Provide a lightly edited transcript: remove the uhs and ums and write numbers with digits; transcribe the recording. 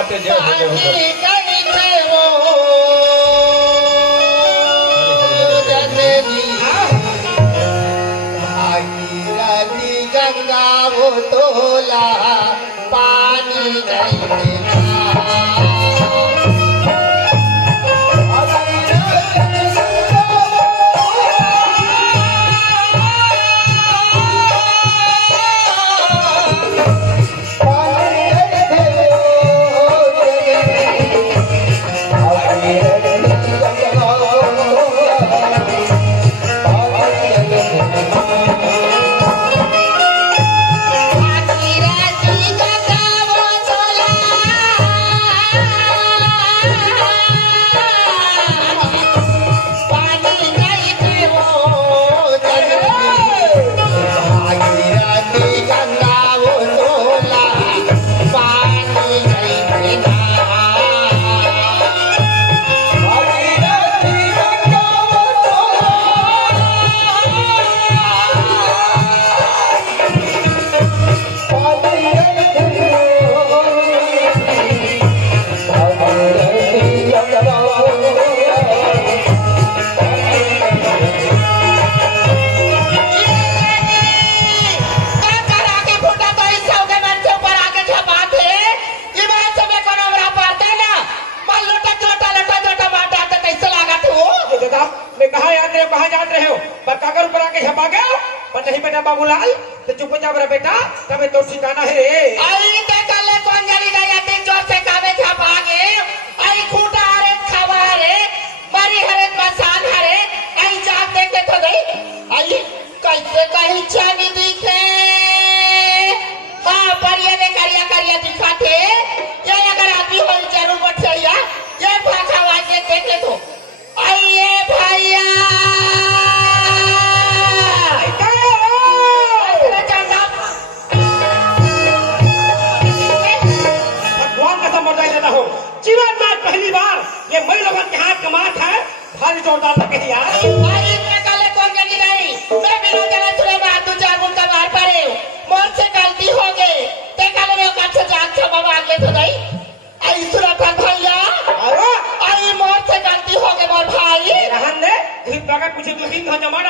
बाटे जय हो जय हो गंगा वो तोला पानी नहीं बाबूलाल तो चुप जा बेटा तबे तो ठिकाना है रे आई ते कले कौन जानी गया तीन जोर से कावे छापा गे आई खूटा हरे खावा रे मरी हरे मसान हरे आई जाग देखे तो गई आई कैसे कहीं चानी दिखे हां पर ये करिया करिया दिखाते ये अगर आदमी हो जरूर बट चाहिए ये भाखा वाजे देखे तो आई ये भैया जीवन में पहली बार ये मई लोगों के हाथ कमात है भारी जोरदार लगे यार भाई इतने काले कौन जानी नहीं मैं बिना जाने सुने में हाथ दो चार मुंडा मार पड़े मोर से गलती हो गई ते काले में काट से जाग छपा मार ले तो नहीं आई सुरतन भैया अरे आई मोर से गलती हो गई मोर भाई रहन दे इस बगत पीछे 2-3 जमाना